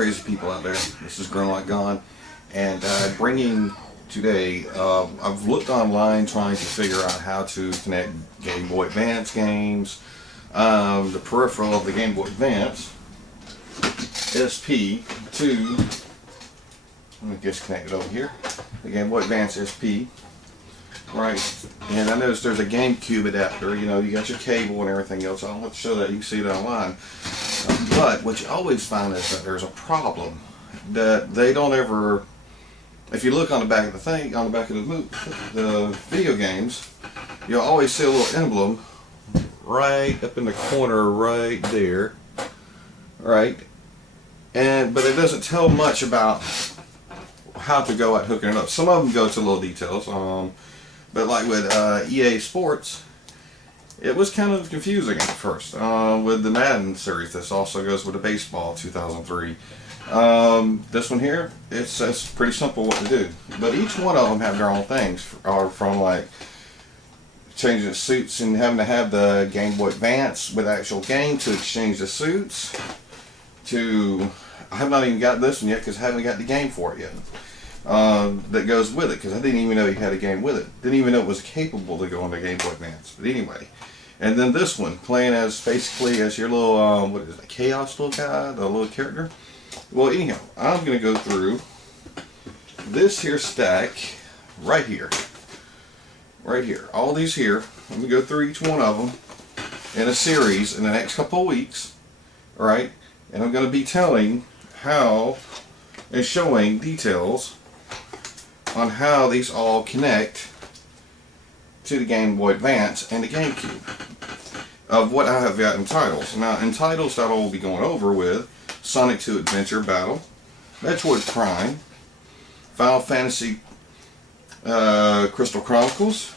crazy people out there. This is Grown Like Gone, and bringing today. I've looked online trying to figure out how to connect Game Boy Advance games, the peripheral of the Game Boy Advance SP to. Let me just connect it over here. The Game Boy Advance SP. Right, and I noticed there's a GameCube adapter. You know, you got your cable and everything else. I don't have to show that. You can see it online. But what you always find is that there's a problem that they don't ever. If you look on the back of the thing, on the back of the video games, you'll always see a little emblem right up in the corner, right there. Right, but it doesn't tell much about how to go at hooking it up. Some of them go to little details. But like with EA Sports, it was kind of confusing at first. With the Madden series, this also goes with the baseball 2003. This one here, it's pretty simple what to do. But each one of them have their own things, from like changing the suits and having to have the Game Boy Advance with actual game to exchange the suits. I have not even got this one yet because I haven't got the game for it yet. That goes with it, because I didn't even know you had a game with it. Didn't even know it was capable to go on the Game Boy Advance. But anyway, and then this one, playing as basically as your little what is it, Chaos little guy, the little character. Well, anyhow, I'm going to go through this here stack right here, all these here. I'm going to go through each one of them in a series in the next couple of weeks, all right? And I'm going to be telling how and showing details on how these all connect to the Game Boy Advance and the GameCube of what I have got in titles. Now, in titles that I will be going over with Sonic 2 Adventure Battle, Metroid Prime, Final Fantasy Crystal Chronicles,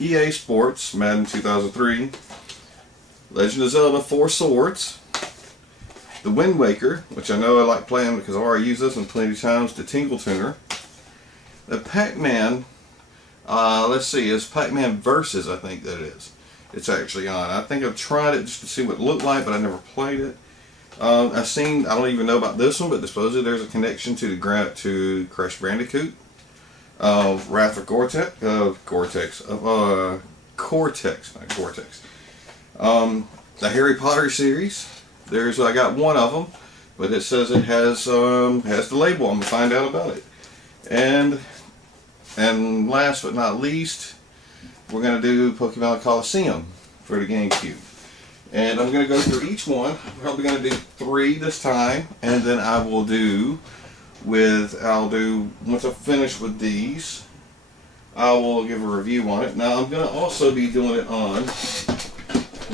EA Sports Madden 2003, Legend of Zelda 4 Swords, the Wind Waker, which I know I like playing because I've already used this one plenty of times, the Tingle Tuner, the Pac-Man, let's see, it's Pac-Man Versus, I think that it is. It's actually on. I think I've tried it just to see what it looked like, but I never played it. I don't even know about this one, but supposedly there's a connection to Crash Bandicoot, Wrath of Cortex, not Cortex. The Harry Potter series. I got one of them, but it says it has the label. I'm gonna find out about it. And last but not least, we're gonna do Pokemon Coliseum for the GameCube. And I'm gonna go through each one. I'm probably gonna do 3 this time, and then I'll do once I finish with these, I will give a review on it. Now I'm gonna also be doing it on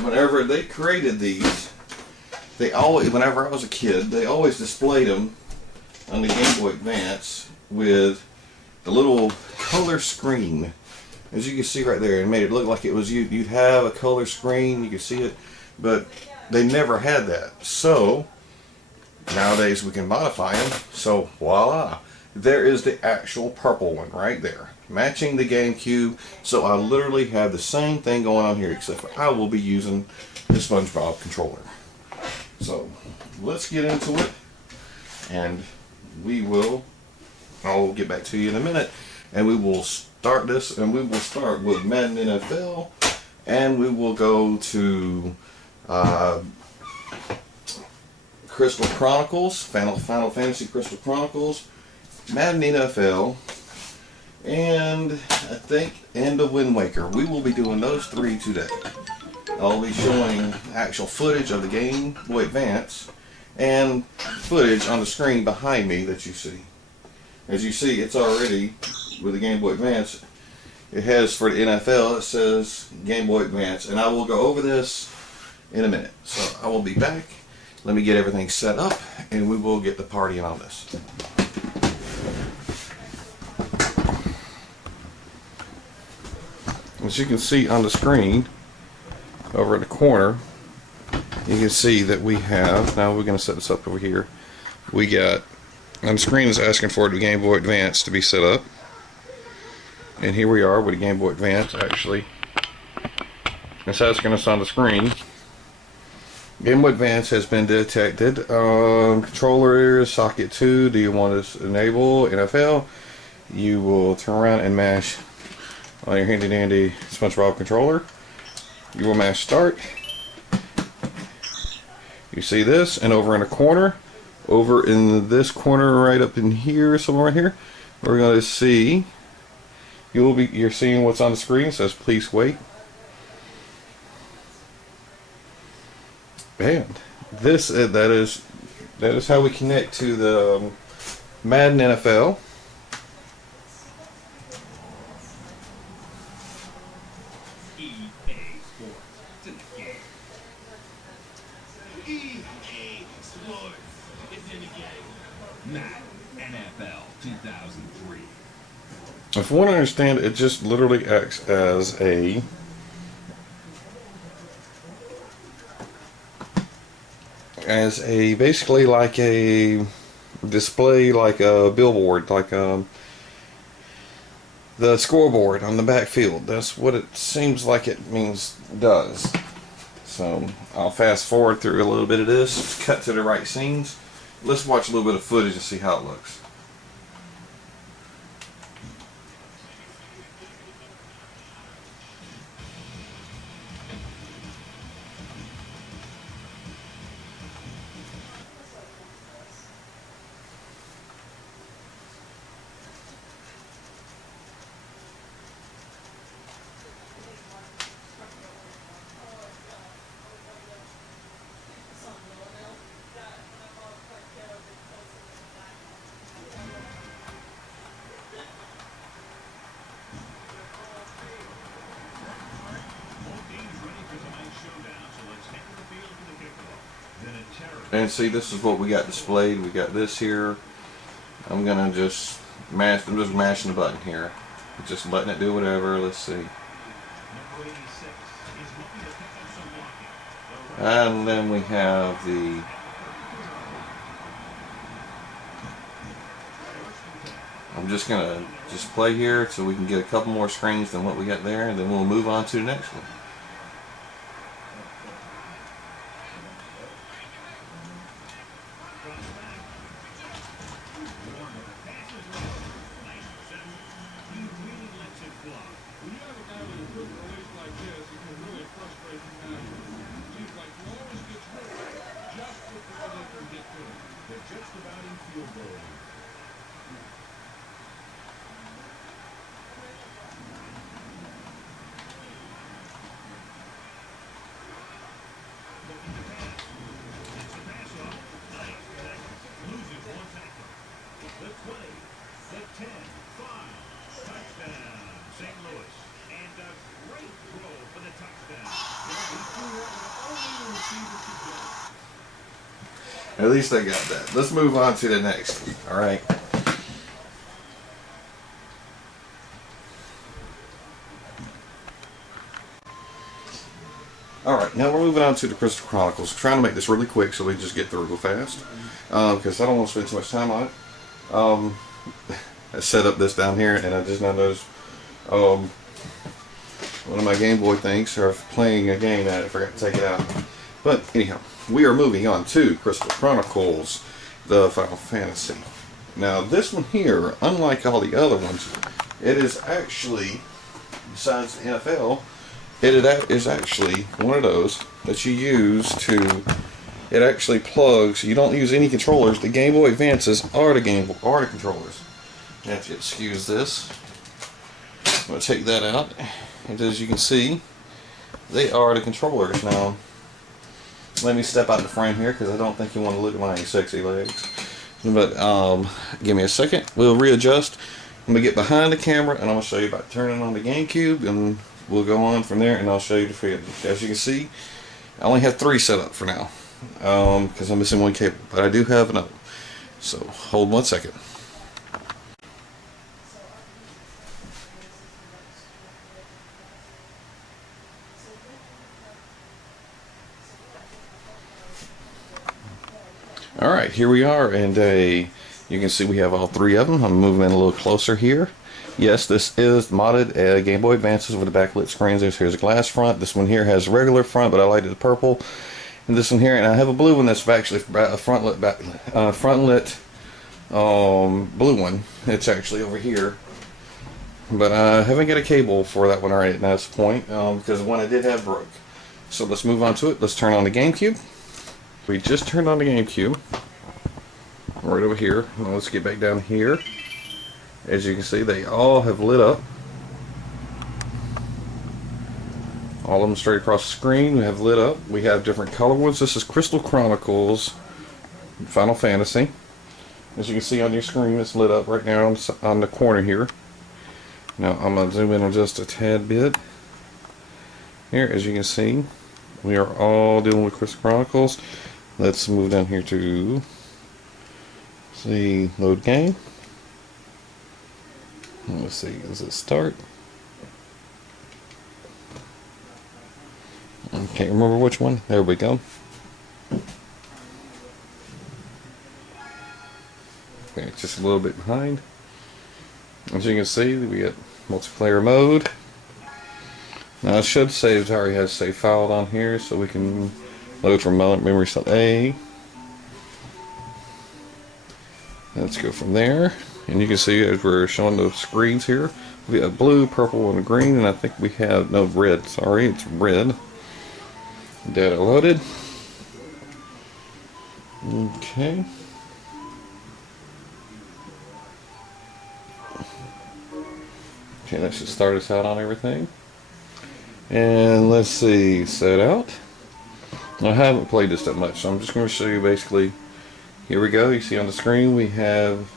whenever they created these. Whenever I was a kid, they always displayed them on the Game Boy Advance with the little color screen. As you can see right there, it made it look like it was you'd have a color screen, you could see it, but they never had that. So nowadays we can modify them. So voila, there is the actual purple one right there, matching the GameCube. So I literally have the same thing going on here, except for I will be using the SpongeBob controller. So let's get into it, and I'll get back to you in a minute, and we will start this, and we will start with Madden NFL, and we will go to Crystal Chronicles, Final Fantasy Crystal Chronicles, Madden NFL, and the Wind Waker. We will be doing those 3 today. I'll be showing actual footage of the Game Boy Advance and footage on the screen behind me that you see. As you see, it's already, with the Game Boy Advance, it has for the NFL, it says Game Boy Advance. And I will go over this in a minute. So I will be back. Let me get everything set up, and we will get the party on this. As you can see on the screen, over in the corner, you can see that we have, now we're going to set this up over here, we got, on the screen is asking for the Game Boy Advance to be set up, and here we are with the Game Boy Advance. Actually, it's asking us on the screen Game Boy Advance has been detected. Controller socket 2. Do you want to enable NFL? You will turn around and mash on your handy dandy SpongeBob controller. You will mash start. You see this, and over in a corner, over in this corner right up in here, somewhere right here, we're going to see, you're seeing what's on the screen. It says please wait. And this that is how we connect to the Madden NFL. Madden NFL 2003. If you want to understand, it just literally acts as a basically like a display, like a billboard, like the scoreboard on the backfield. That's what it seems like it does. So I'll fast forward through a little bit of this, cut to the right scenes. Let's watch a little bit of footage and see how it looks. And see, this is what we got displayed. We got this here. I'm just mashing the button here. Just letting it do whatever. Let's see. And then we have the I'm just gonna play here so we can get a couple more screens than what we got there, and then we'll move on to the next one. At least I got that. Let's move on to the next one. All right. All right. Now we're moving on to the Crystal Chronicles. I'm trying to make this really quick so we just get through real fast, because I don't want to spend too much time on it. I set up this down here, and I just now noticed one of my Game Boy things are playing a game that I forgot to take it out. But anyhow, we are moving on to Crystal Chronicles, the Final Fantasy. Now this one here, unlike all the other ones, it is actually, besides the NFL, it is actually one of those that you use to, it actually plugs, you don't use any controllers. The Game Boy Advances are the controllers. Now if you excuse this, I'm going to take that out, and as you can see, they are the controllers. Now let me step out of the frame here because I don't think you want to look at my sexy legs. But give me a second. We'll readjust. I'm going to get behind the camera and I'm going to show you about turning on the GameCube, and we'll go on from there and I'll show you the field. As you can see, I only have 3 set up for now because I'm missing one cable, but I do have another. So hold 1 second. Alright, here we are, and you can see we have all 3 of them. I'm moving in a little closer here. Yes, this is modded Game Boy Advances with the backlit screens. Here's a glass front. This one here has regular front, but I like the purple. And this one here, and I have a blue one that's actually a front lit blue one. It's actually over here, but I haven't got a cable for that one right now at this point because the one I did have broke. So let's move on to it. Let's turn on the GameCube. We just turned on the GameCube right over here. Now let's get back down here. As you can see, they all have lit up. All of them straight across the screen have lit up. We have different color ones. This is Crystal Chronicles Final Fantasy. As you can see on your screen, it's lit up right now on the corner here. Now I'm going to zoom in on just a tad bit. Here, as you can see, we are all dealing with Crystal Chronicles. Let's move down here to see load game. Let's see, does it start? I can't remember which one. There we go. Okay, it's just a little bit behind. As you can see, we got multiplayer mode. Now I should say it already has save file on here, so we can load from memory cell A. Let's go from there, and you can see as we're showing those screens here, we have blue, purple, and green, and I think we have no red. Sorry, it's red. Data loaded. Okay. Okay, that should start us out on everything. And let's see, set out. I haven't played this that much, so I'm just going to show you basically. Here we go. You see on the screen we have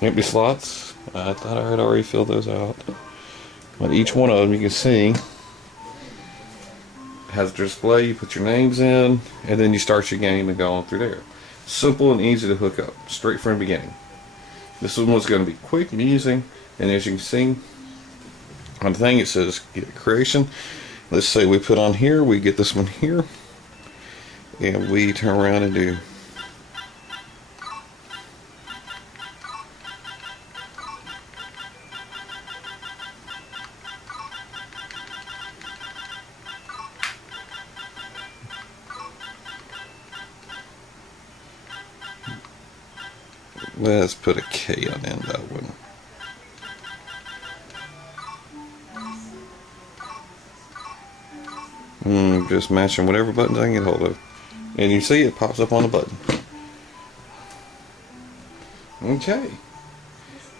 empty slots. I thought I had already filled those out. But each one of them you can see has a display. You put your names in, and then you start your game and go on through there. Simple and easy to hook up, straight from the beginning. This one was going to be quick and easy, and as you can see on the thing it says get creation. Let's say we put on here, we get this one here, and we turn around and do let's put a K on the end of that one. Just matching whatever buttons I can get hold of. And you see it pops up on the button. Okay.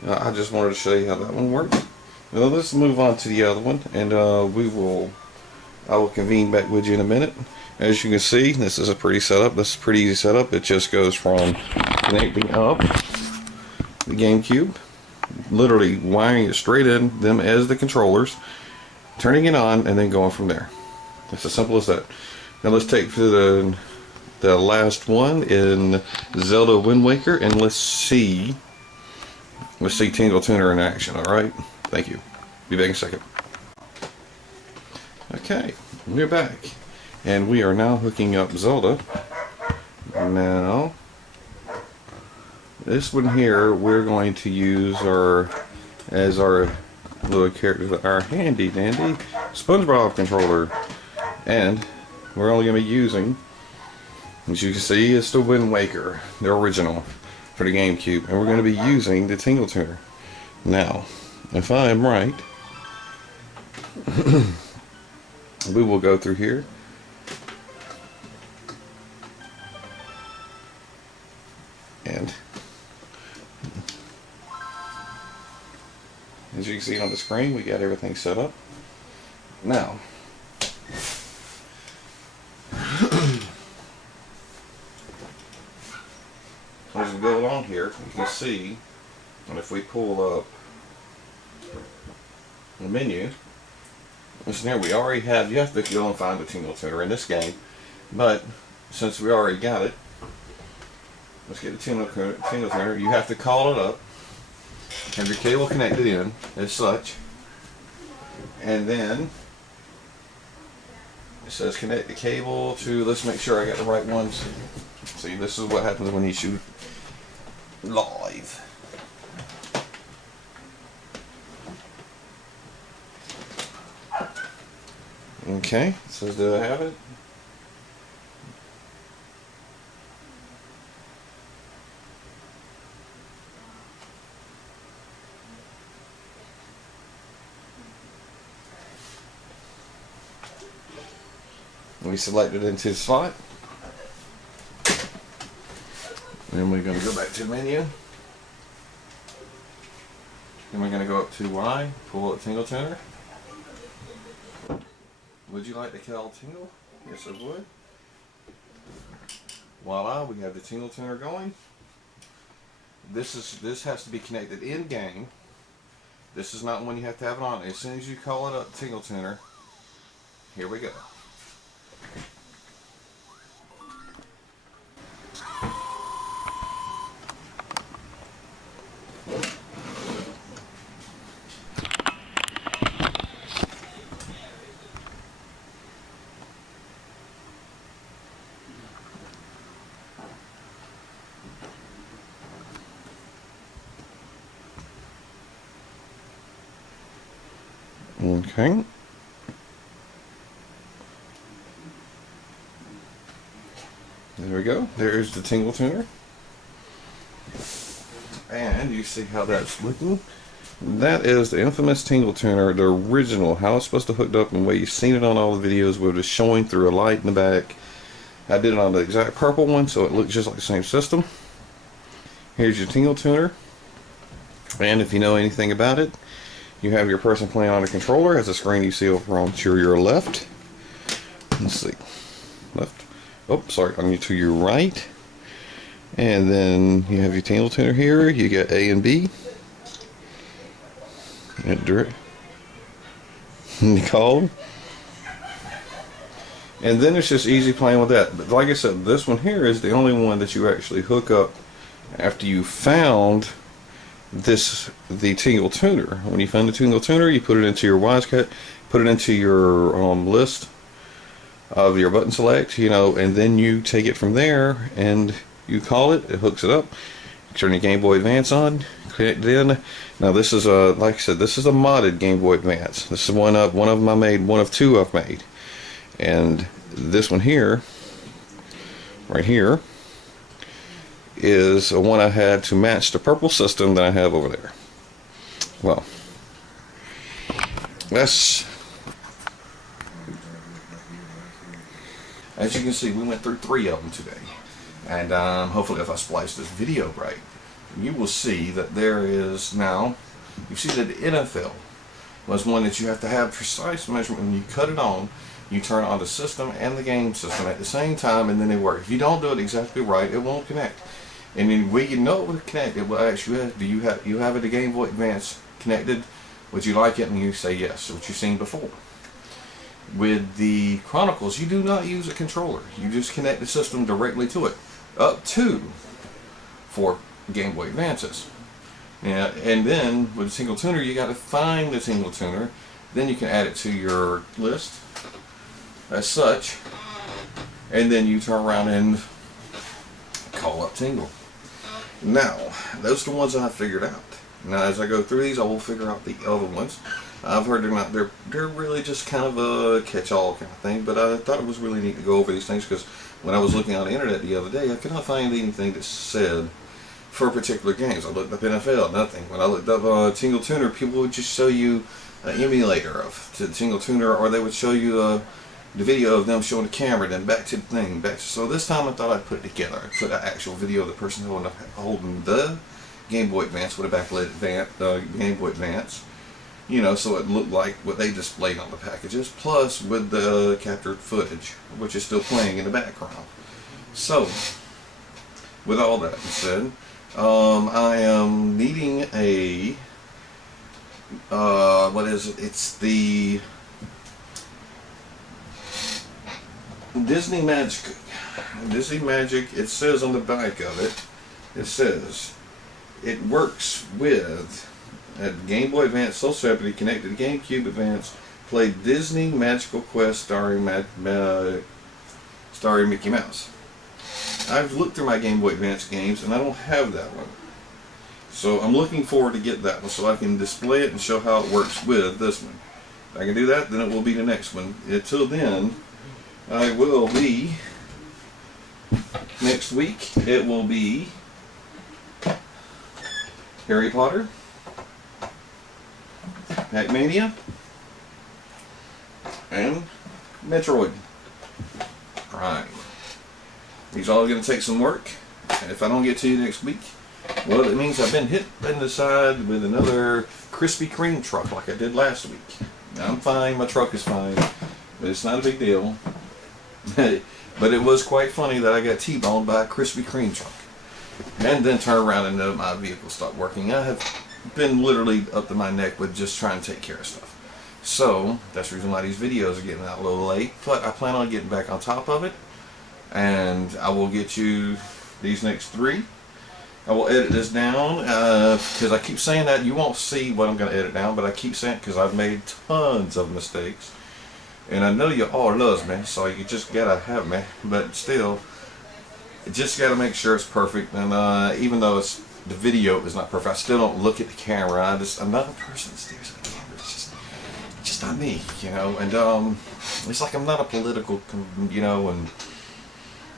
I just wanted to show you how that one works. Now let's move on to the other one, and I will convene back with you in a minute. As you can see, this is a pretty setup. This is a pretty easy setup. It just goes from connecting up the GameCube, literally wiring it straight in them as the controllers, turning it on, and then going from there. It's as simple as that. Now let's take to the last one in Zelda Wind Waker, and let's see Tingle Tuner in action. All right, thank you. Be back in a second. Okay, we're back, and we are now hooking up Zelda. Now, this one here we're going to use as our little character, our handy dandy SpongeBob controller. And we're only going to be using, as you can see, it's the Wind Waker, the original for the GameCube, and we're going to be using the Tingle Tuner. Now, if I am right, we will go through here, and as you can see on the screen, we got everything set up. Now, as we go along here, you can see, and if we pull up the menu, listen here, we already have, you have to go and find the Tingle Tuner in this game, but since we already got it, let's get the Tingle Tuner. You have to call it up, have your cable connected in as such, and then it says connect the cable to, let's make sure I got the right ones. See, this is what happens when you shoot live. Okay, so do I have it? We select it into the slot. Then we're going to go back to the menu. Then we're going to go up to Y, pull up Tingle Tuner. Would you like the Cal Tingle? Yes, I would. Voila, we have the Tingle Tuner going. This has to be connected in game. This is not one you have to have it on. As soon as you call it up, Tingle Tuner, here we go. Okay. There we go. There's the Tingle Tuner. And you see how that's looking? That is the infamous Tingle Tuner, the original, how it's supposed to hook up and the way you've seen it on all the videos where it's showing through a light in the back. I did it on the exact purple one so it looks just like the same system. Here's your Tingle Tuner. And if you know anything about it, you have your person playing on a controller as a screen you see over on to your left. Let's see. Left. Oh, sorry, on to your right. And then you have your Tingle Tuner here. You got A and B. Enter it. Called. And then it's just easy playing with that. But like I said, this one here is the only one that you actually hook up after you found the Tingle Tuner. When you find the Tingle Tuner, you put it into your WiseCat, put it into your list of your button select, and then you take it from there and you call it. It hooks it up. Turn your Game Boy Advance on, connect it in. Now this is like I said, this is a modded Game Boy Advance. This is one of them I made, one of two I've made, and this one here, right here, is one I had to match the purple system that I have over there. Well, that's, as you can see, we went through 3 of them today, and hopefully if I splice this video right, you will see that there is now, you see that the NFL was one that you have to have precise measurement. When you cut it on, you turn on the system and the game system at the same time, and then they work. If you don't do it exactly right, it won't connect. And then we can know it will connect. It will ask you, do you have it, the Game Boy Advance connected? Would you like it? And you say yes, which you've seen before. With the Chronicles, you do not use a controller. You just connect the system directly to it, up to 4 Game Boy Advances. Yeah, and then with the Tingle Tuner, you got to find the Tingle Tuner. Then you can add it to your list as such, and then you turn around and call up Tingle. Now, those are the ones that I figured out. Now, as I go through these, I will figure out the other ones. I've heard they're really just kind of a catch-all kind of thing, but I thought it was really neat to go over these things because when I was looking on the internet the other day, I could not find anything that said for particular games. I looked up NFL, nothing. When I looked up Tingle Tuner, people would just show you an emulator of the Tingle Tuner, or they would show you the video of them showing the camera, then back to the thing, so this time I thought I'd put it together. I put an actual video of the person holding the Game Boy Advance with a backlit Game Boy Advance, so it looked like what they displayed on the packages, plus with the captured footage, which is still playing in the background. So, with all that said, I am needing a, what is it? It's the Disney Magic. Disney Magic, it says on the back of it, it says it works with a Game Boy Advance so separately connected to GameCube Advance. Play Disney Magical Quest starring Mickey Mouse. I've looked through my Game Boy Advance games and I don't have that one. So I'm looking forward to get that one so I can display it and show how it works with this one. If I can do that, then it will be the next one. Until then, I will be, next week, it will be Harry Potter, Pac-Mania, and Metroid. Prime. These are all going to take some work. And if I don't get to you next week, well, it means I've been hit in the side with another Krispy Kreme truck like I did last week. I'm fine, my truck is fine, but it's not a big deal. But it was quite funny that I got T-boned by a Krispy Kreme truck. And then turn around and know my vehicle stopped working. I have been literally up to my neck with just trying to take care of stuff. So, that's the reason why these videos are getting out a little late. But I plan on getting back on top of it. And I will get you these next 3. I will edit this down because I keep saying that you won't see what I'm going to edit down, but I keep saying it because I've made tons of mistakes. And I know you all loves me, so you just got to have me. But still, you just got to make sure it's perfect. And even though the video is not perfect, I still don't look at the camera. I'm not a person that stares at the camera. It's just not me, you know. And it's like I'm not a political, you know, and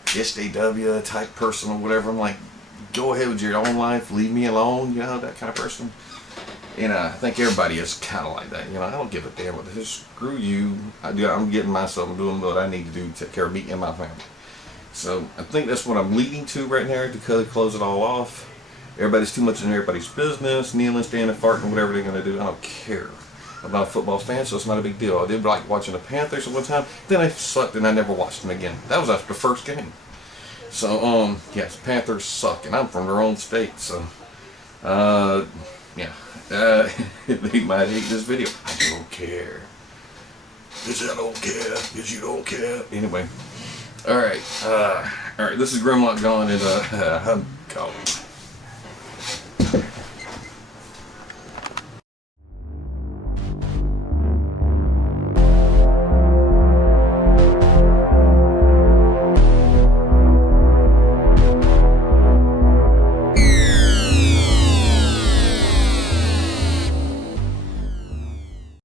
SJW type person or whatever. I'm like, go ahead with your own life, leave me alone, you know, that kind of person. And I think everybody is kind of like that, you know. I don't give a damn what this. Screw you. I'm getting myself, I'm doing what I need to do to take care of me and my family. So I think that's what I'm leading to right now to close it all off. Everybody's too much in everybody's business, kneeling, standing, farting, whatever they're going to do. I don't care. I'm not a football fan, so it's not a big deal. I did like watching the Panthers at one time, then they sucked and I never watched them again. That was after the first game. So, yes, Panthers suck, and I'm from their own state, so, yeah, they might hate this video. I don't care. Because I don't care, because you don't care. Anyway, alright, this is Grimlock gone, and, I'm gone.